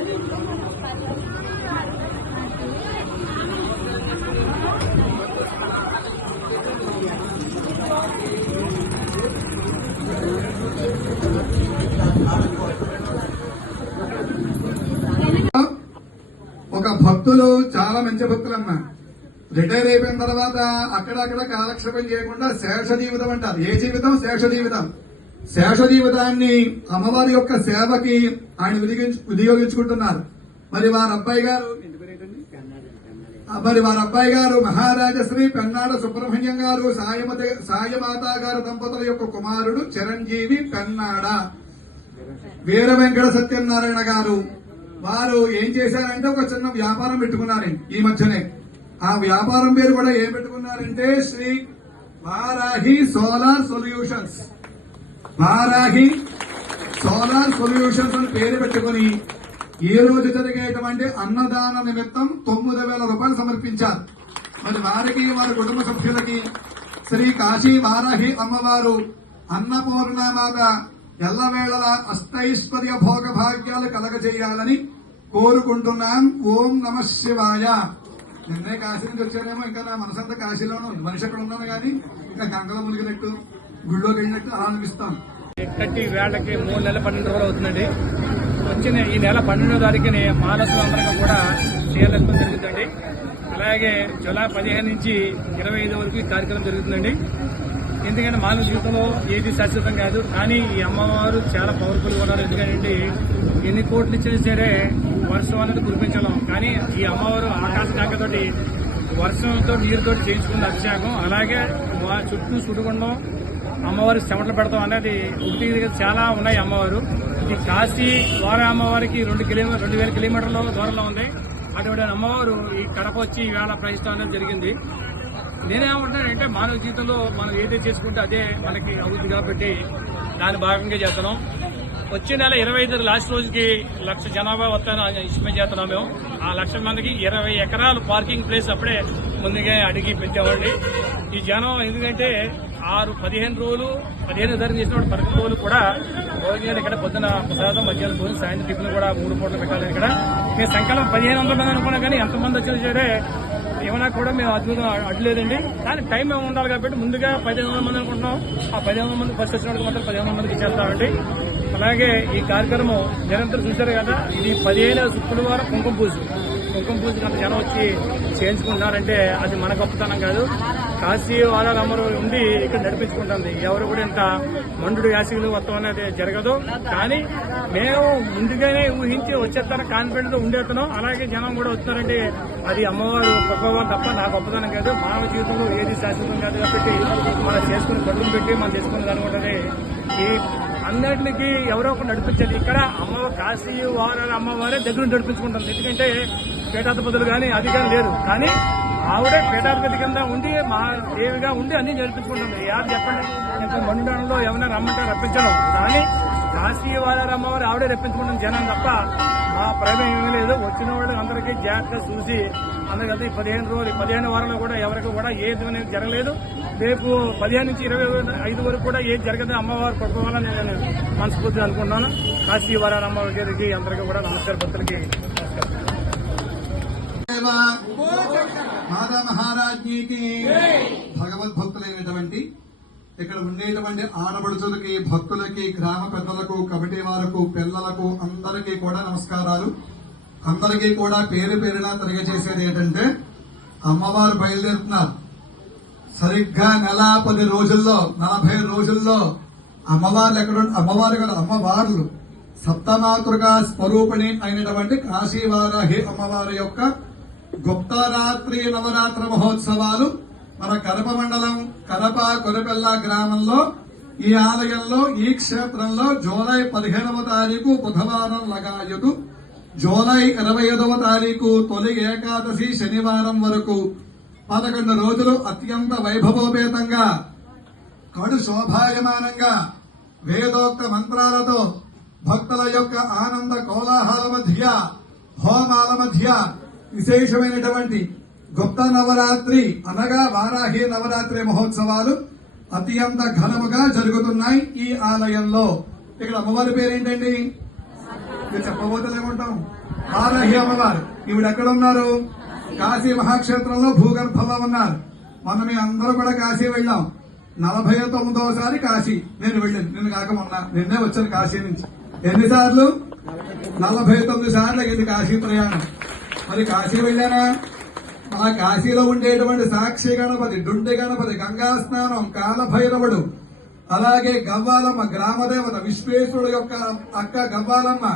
ఒక భక్తులు చాలా మంచి భక్తులమ్మా. రిటైర్ అయిపోయిన తర్వాత అక్కడక్కడ కాలక్షేపం చేయకుండా శేష జీవితం అంటారు. ఏ జీవితం? శేష జీవితం. శేష జీవితాన్ని అమ్మవారి యొక్క సేవకి ఆయన వినియోగించుకుంటున్నారు. మరి వారి అబ్బాయి గారు మహారాజశ్రీ పెన్నాడ సుబ్రహ్మణ్యం గారు సాయమాత గారు దంపతుల యొక్క కుమారుడు చిరంజీవి పెన్నాడ వీర వెంకట సత్యనారాయణ గారు. వారు ఏం చేశారంటే ఒక చిన్న వ్యాపారం పెట్టుకున్నారు ఈ మధ్యనే. ఆ వ్యాపారం పేరు కూడా ఏం పెట్టుకున్నారంటే Shri Varahi solar solutions. Varahi solar solutions అని పేరు పెట్టుకుని ఈ రోజు జరిగేటువంటి అన్నదాన నిమిత్తం 9,000 రూపాయలు సమర్పించారు. మరి వారికి వారి కుటుంబ సభ్యులకి శ్రీ కాశీ వారాహి అమ్మవారు అన్నపూర్ణమాత ఎల్లవేళలా అష్టైశ్వర్య భోగ భాగ్యాలు కలగజేయాలని కోరుకుంటున్నాం. ఓం నమః శివాయ. నిన్నే కాశీ నుంచి వచ్చానేమో, ఇంకా నా మనసంతా కాశీలోనూ ఉంది. మనిషి అక్కడ ఉన్నాను కానీ ఇంకా గంగలో మునిగినట్టు గుళ్ళోకి వెళ్ళినట్టు అలా అనిపిస్తాం. కట్టి వేళ్లకి 3 నెలల 12 రోజులు అవుతుందండి. వచ్చిన ఈ నెల 12వ తారీఖుని మానసులందరికీ కూడా చేయలేకపోవడం జరుగుతుందండి. అలాగే జూలై 15 నుంచి 25 వరకు ఈ కార్యక్రమం జరుగుతుందండి. ఎందుకంటే మానవ జీవితంలో ఏది శాశ్వతం కాదు, కానీ ఈ అమ్మవారు చాలా పవర్ఫుల్ గా ఉన్నారు. ఎందుకంటే ఎన్ని కోట్లు ఇచ్చినా సరే వర్షం అనేది కురిపించలేం, కానీ ఈ అమ్మవారు ఆకాశకాంకతోటి వర్షంతో నీరుతో చేయించుకున్న అభిషేకం. అలాగే చుట్టూ సుడిగుండం అమ్మవారికి చెమటలు పెడతాం అనేది ఒకటి చాలా ఉన్నాయి. అమ్మవారు ఈ కాశీ వార అమ్మవారికి 2,000 కిలోమీటర్ల దూరంలో ఉంది. అటువంటి అమ్మవారు ఈ కడప వచ్చి ఈవేళ ప్రతిష్ఠ అనేది జరిగింది. నేనేమంటానంటే మానవ జీవితంలో మనం ఏదైతే చేసుకుంటే అదే మనకి అవుతుంది కాబట్టి దాని భాగంగా చేస్తున్నాం. వచ్చే నెల 25 లాస్ట్ రోజుకి 1,00,000 జనాభా వస్తాను ఇష్టమే చేస్తున్నాం మేము. ఆ 1,00,000 మందికి 20 ఎకరాలు పార్కింగ్ ప్లేస్ అప్పుడే ముందుగా అడిగి పెట్టేవాడి. ఈ జనం ఎందుకంటే 15 రోజులు 15 తారీఖు చేసిన 11 రోజులు కూడా భోజనాలు ఇక్కడ పొద్దున ప్రసాదం, మధ్యాహ్నం భోజనం, సాయంత్రం టిఫిన్ కూడా 3 పూటలు పెట్టాలి. ఇక్కడ మేము సంఖ్యలో 1,500 మంది అనుకున్నా కానీ ఎంతమంది వచ్చినా సరే ఏమైనా కూడా మేము అద్భుతం అడ్డులేదండి. కానీ టైం ఏమి ఉండాలి కాబట్టి ముందుగా 1,500 మంది అనుకుంటున్నాం. ఆ 1,500 మంది ఫస్ట్ వచ్చినప్పుడు మాత్రం 1,500 మందికి ఇచ్చేస్తామండి. అలాగే ఈ కార్యక్రమం నిరంతరం చూశారు కదా. ఇది 15వ శుక్రవారం కుంకుమ పూజ అంత జనం వచ్చి చేయించుకుంటున్నారంటే అది మన గొప్పతనం కాదు. కాశీ వారాల అమ్మరు ఉండి ఇక్కడ నడిపించుకుంటుంది. ఎవరు కూడా ఇంత మండు యాసిగులు మొత్తం అనేది జరగదు. కానీ మేము ముందుగానే ఊహించి వచ్చేస్తాను కాన్ఫిడెంట్ గా ఉండేస్తున్నాం. అలాగే జనం కూడా వస్తున్నారంటే అది అమ్మవారు గొప్పవారు తప్ప నా గొప్పతనం కాదు. మానవ జీవితంలో ఏది శాశ్వతం కాదు కాబట్టి మనం చేసుకుని పట్టులు పెట్టి మనం చేసుకునేది అనుకుంటుంది. ఈ అన్నింటికి ఎవరో ఒకరు నడిపించాలి. ఇక్కడ అమ్మవారు కాశీ వారాల అమ్మవారే దగ్గర నడిపించుకుంటుంది. ఎందుకంటే పీఠాధిపతులు కానీ అధికారం లేదు, కానీ ఆవిడే పీఠాధిపతి కింద ఉండి మా దేవిగా ఉండి అన్ని జరిపించుకుంటుంది. యారు చెప్పండి, ఇంకా మండలంలో ఏమైనా రమ్మంటే రప్పించడం, కానీ కాశీ వారాల అమ్మవారు ఆవిడే రప్పించుకుంటుంది జనం తప్ప మా ప్రమేయం ఏమీ లేదు. వచ్చిన వాళ్ళు అందరికీ జాగ్రత్తగా చూసి అందరికీ 15 రోజులు 15 వారంలో కూడా ఎవరికి కూడా ఏది అనేది జరగలేదు. రేపు 15 నుంచి 25 వరకు కూడా ఏది జరగదు. అమ్మవారు పట్టుకోవాలని నేను మనస్ఫూర్తిగా అనుకుంటున్నాను. కాశీ వారాల అమ్మవారి గారికి అందరికీ కూడా నమస్కారం. భక్తులకి మాతా మహారాజ్ఞికి భగవద్భక్తులైనటువంటి ఇక్కడ ఉండేటువంటి ఆడపడుచులకి, భక్తులకి, గ్రామ పెద్దలకు, కమిటీ వారికి, పిల్లలకు అందరికీ కూడా నమస్కారాలు. అందరికీ కూడా పేరు పేరున తెలియజేసేది ఏంటంటే అమ్మవారు బయలుదేరుతున్నారు. సరిగ్గా నెల 10 రోజుల్లో 40 రోజుల్లో అమ్మవార్లు సప్తమాతృకా స్వరూపిణి అయినటువంటి కాశీ వారాహి అమ్మవారి యొక్క గుప్తరాత్రి నవరాత్రి మహోత్సవాలు మన కడప మండలం కడప కొరపెల్ల గ్రామంలో ఈ ఆలయంలో ఈ క్షేత్రంలో జూలై 15వ తారీఖు బుధవారం లగాయతు జూలై 25వ తారీఖు తొలి ఏకాదశి శనివారం వరకు 11 రోజులు అత్యంత వైభవోపేతంగా కడు శోభాయమానంగా వేదోక్త మంత్రాలతో భక్తుల యొక్క ఆనంద కోలాహల మధ్య, హోమాల మధ్య విశేషమైనటువంటి గుప్త నవరాత్రి అనగా వారాహి నవరాత్రి మహోత్సవాలు అత్యంత ఘనముగా జరుగుతున్నాయి ఈ ఆలయంలో. ఇక్కడ అమ్మవారి పేరేంటండి? మీరు చెప్పబోతే ఏమంటాం? వారాహి అమ్మవారు ఈవిడ ఎక్కడ ఉన్నారు? కాశీ మహాక్షేత్రంలో భూగర్భంలో ఉన్నారు. మొన్న మీ అందరూ కూడా కాశీ వెళ్ళాం. 49వసారి కాశీ నేను వెళ్ళాను. నిన్ను కాక మొన్న నిన్నే వచ్చాను కాశీ నుంచి. ఎన్నిసార్లు? 49 సార్లు అయింది కాశీ ప్రయాణం. మరి కాశీ వెళ్ళానా? ఆ కాశీలో ఉండేటువంటి సాక్షి గణపతి, డుండి గణపతి, గంగా స్నానం, కాలభైరవుడు, అలాగే గవ్వాలమ్మ గ్రామదేవత, విశ్వేశ్వరుడు యొక్క అక్క గవ్వాలమ్మ,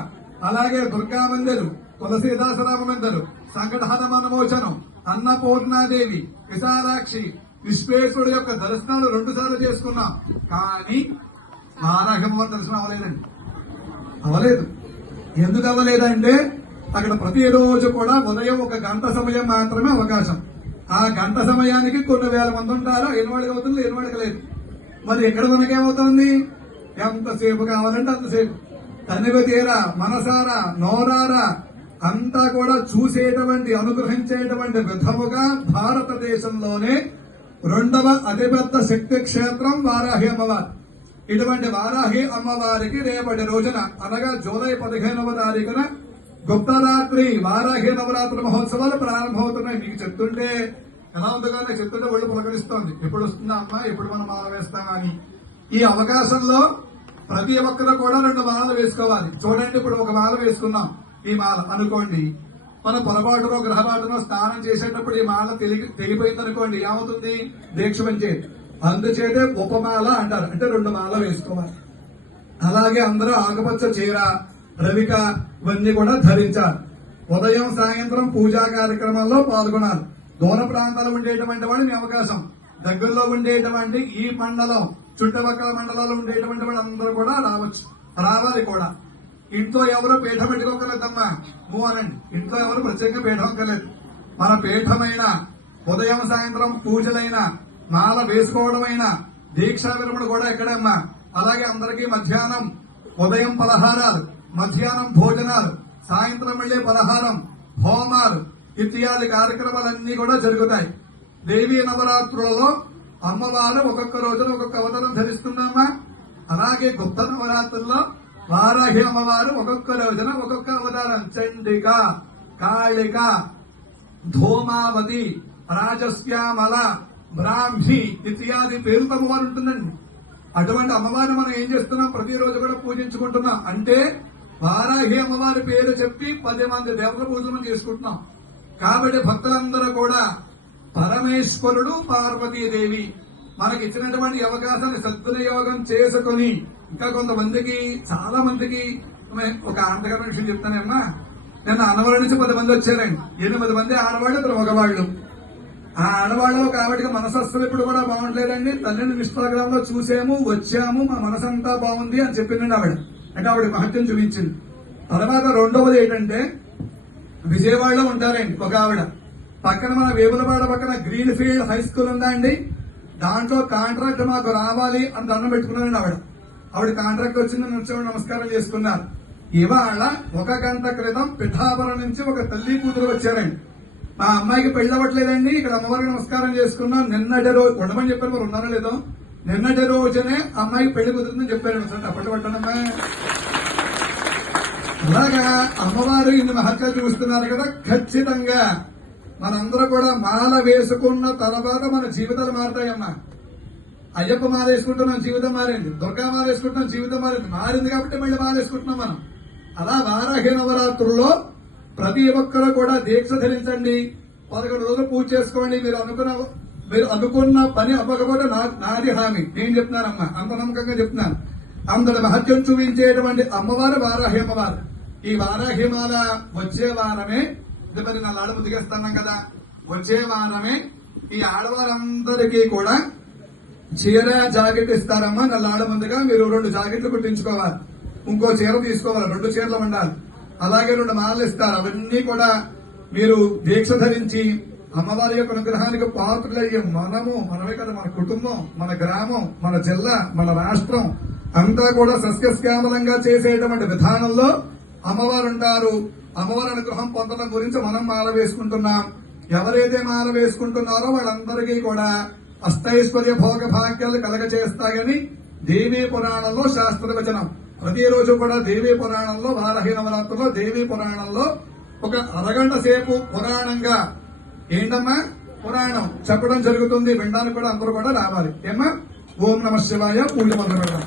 అలాగే దుర్గా మందిరు, తులసీదాసరామ మందిరు, సంకటహర మనమోచనం, అన్నపూర్ణాదేవి, విశాలాక్షి, విశ్వేశ్వరుడు యొక్క దర్శనాలు 2 సార్లు చేసుకున్నాం. కానీ వారాహమ్మవారి దర్శనం అవ్వలేదండి. అవ్వలేదు. ఎందుకు అవ్వలేదంటే అక్కడ ప్రతిరోజు కూడా ఉదయం 1 గంట సమయం మాత్రమే అవకాశం. ఆ గంట సమయానికి కొన్ని వేల మంది ఉంటారా? ఎనివాడికి అవుతుంది, ఎనివాడికి లేదు. మరి ఎక్కడ మనకేమవుతుంది? ఎంతసేపు కావాలంటే అంతసేపు తనివి తీరా మనసారా నోరారా అంతా కూడా చూసేటువంటి అనుగ్రహించేటువంటి విధముగా భారతదేశంలోనే 2వ అతిపెద్ద శక్తి క్షేత్రం వారాహి అమ్మవారు. ఇటువంటి వారాహి అమ్మవారికి రేపటి రోజున అనగా జూలై 15వ తారీఖున గుప్తరాత్రి వారాహి నవరాత్రి మహోత్సవాలు ప్రారంభమవుతున్నాయి. మీకు చెప్తుంటే ఎలా ఉందో కానీ చెప్తుంటే ఒళ్ళు పులకరిస్తోంది. ఎప్పుడు వస్తుందా అమ్మా, ఎప్పుడు మనం మాల వేస్తామని. ఈ అవకాశంలో ప్రతి ఒక్కరు కూడా 2 మాలలు వేసుకోవాలి. చూడండి, ఇప్పుడు 1 మాల వేసుకున్నాం. ఈ మాల అనుకోండి మన పొరపాటులో గ్రహపాటులో స్నానం చేసేటప్పుడు ఈ మాల తెగిపోయింది అనుకోండి, ఏమవుతుంది? దీక్ష పంచేది. అందుచేతే ఉపమాల అంటారు, అంటే 2 మాల వేసుకోవాలి. అలాగే అందరూ ఆకుపచ్చ చీర, రవిక ఇవన్నీ కూడా ధరించాలి. ఉదయం సాయంత్రం పూజా కార్యక్రమాల్లో పాల్గొనాలి. దూర ప్రాంతాలు ఉండేటువంటి వాడి మీ అవకాశం, దగ్గరలో ఉండేటువంటి ఈ మండలం చుట్టుపక్కల మండలాల్లో ఉండేటువంటి వాళ్ళు అందరూ కూడా రావాలి కూడా. ఇంట్లో ఎవరు పీఠం పెట్టుకోగలదమ్మా అనండి. ఇంట్లో ఎవరు ప్రత్యేకంగా పీఠం అక్కర్లేదు. మన పీఠమైన ఉదయం సాయంత్రం పూజలైన మాల వేసుకోవడమైనా దీక్షా విరమణ కూడా ఎక్కడమ్మా. అలాగే అందరికీ మధ్యాహ్నం ఉదయం పలహారాలు, మధ్యాహ్నం భోజనాలు, సాయంత్రం వెళ్లే పలహారం, హోమాలు ఇత్యాది కార్యక్రమాలన్నీ కూడా జరుగుతాయి. దేవీ నవరాత్రులలో అమ్మవారు ఒక్కొక్క రోజున ఒక్కొక్క అవతారం ధరిస్తుందమ్మా. అలాగే గుప్త నవరాత్రుల్లో వారాహి అమ్మవారు ఒక్కొక్క రోజున ఒక్కొక్క అవతారం, చండిక, కాళిక, ధూమావతి, రాజశ్యామల, బ్రాహ్మి ఇత్యాది పేరుతో అమ్మవారు ఉంటుందండి. అటువంటి అమ్మవారిని మనం ఏం చేస్తున్నాం? ప్రతిరోజు కూడా పూజించుకుంటున్నాం. అంటే వారాహి అమ్మవారి పేరు చెప్పి 10 మంది దేవత పూజలు చేసుకుంటున్నాం. కాబట్టి భక్తులందరూ కూడా పరమేశ్వరుడు, పార్వతీదేవి మనకి ఇచ్చినటువంటి అవకాశాన్ని సద్వినియోగం చేసుకుని, ఇంకా కొంతమందికి చాలా మందికి ఒక ఆనందకరమైన విషయం చెప్తానమ్మా. నిన్న అనవరం నుంచి 10 మంది వచ్చారండి. 8 మంది ఆడవాళ్ళు, 1 మగవాళ్ళు. ఆ ఆడవాళ్ళు కాబట్టి మనసస్సులు ఇప్పుడు కూడా బాగుండలేదండి. తల్లిని ఇన్స్టాగ్రామ్ లో చూసాము, వచ్చాము, మా మనసంతా బాగుంది అని చెప్పిందండి ఆవిడ. అంటే ఆవిడ మహత్యం చూపించింది. తర్వాత 2వది ఏంటంటే విజయవాడలో ఉంటారండి ఒక ఆవిడ. పక్కన మన వేములవాడ పక్కన గ్రీన్ ఫీల్డ్ హై స్కూల్ ఉందా అండి, దాంట్లో కాంట్రాక్ట్ మాకు రావాలి అని దండం పెట్టుకున్నారండి ఆవిడ. ఆవిడ కాంట్రాక్ట్ వచ్చింది, వచ్చేవాడు నమస్కారం చేసుకున్నారు. ఇవాళ 1 గంట క్రితం పిఠాపురం నుంచి ఒక తల్లి కూతురు వచ్చారండి. మా అమ్మాయికి పెళ్లి అవ్వట్లేదండి, ఇక్కడ అమ్మవారికి నమస్కారం చేసుకున్నాం. నిన్నటి రోజు ఉండమని చెప్పారు, మరి ఉన్నారో లేదో. నిన్నటి రోజునే అమ్మాయికి పెళ్లి కుదురుతుందని చెప్పారండి. సార్ అప్పటి పట్టణమ్మా. అలాగా అమ్మవారు ఇన్ని మహత్యం చూస్తున్నారు కదా. ఖచ్చితంగా మనందరూ కూడా మాల వేసుకున్న తర్వాత మన జీవితాలు మారుతాయమ్మా. అయ్యప్ప మాల వేసుకుంటున్నాం, జీవితం మారింది. దుర్గా మాల వేసుకుంటున్నాం, జీవితం మారింది కాబట్టి మళ్ళీ మాల వేసుకుంటున్నాం మనం. అలా వారాహి నవరాత్రుల్లో ప్రతి ఒక్కరు కూడా దీక్ష ధరించండి. 11 రోజులు పూజ చేసుకోండి. మీరు అనుకున్న పని అవ్వకపోతే నాది హామీ. నేను చెప్తున్నానమ్మా, అంత నమ్మకంగా చెప్తున్నాను. అందరి మహత్యం చూపించేటువంటి అమ్మవారు వారాహి అమ్మవారు. ఈ వారాహి మాల వచ్చే వారమే, ఇది మరి నా లాడ ముదిగేస్తున్నాం కదా, వచ్చే వారమే ఈ ఆడవారందరికీ కూడా చీర జాకెట్ ఇస్తారమ్మా. నా లాడ ముందుగా మీరు 2 జాకెట్లు కుట్టించుకోవాలి, ఇంకో చీర తీసుకోవాలి, 2 చీరలు ఉండాలి. అలాగే 2 మాలలు ఇస్తారు. అవన్నీ కూడా మీరు దీక్ష ధరించి అమ్మవారి యొక్క అనుగ్రహానికి పాత్రలయ్యే మనమే కదా, మన కుటుంబం, మన గ్రామం, మన జిల్లా, మన రాష్ట్రం అంతా కూడా సస్యశ్యామలంగా చేసేటువంటి విధానంలో అమ్మవారు ఉంటారు. అమ్మవారి అనుగ్రహం పొందడం గురించి మనం మాల వేసుకుంటున్నాం. ఎవరైతే మాల వేసుకుంటున్నారో వాళ్ళందరికీ కూడా అష్టైశ్వర్య భోగ భాగ్యాలు కలగచేస్తాయని దేవీ పురాణంలో శాస్త్రవచనం. ప్రతిరోజు కూడా దేవీ పురాణంలో వారాహి నవరాత్రుల్లో దేవీ పురాణంలో ఒక అరగంట సేపు పురాణంగా ఏంటమ్మా పురాణం చెప్పడం జరుగుతుంది. వినడానికి కూడా అందరూ కూడా రావాలి. ఏమ్మా? ఓం నమ శివాయ పూజ మొదలు పెడదాం.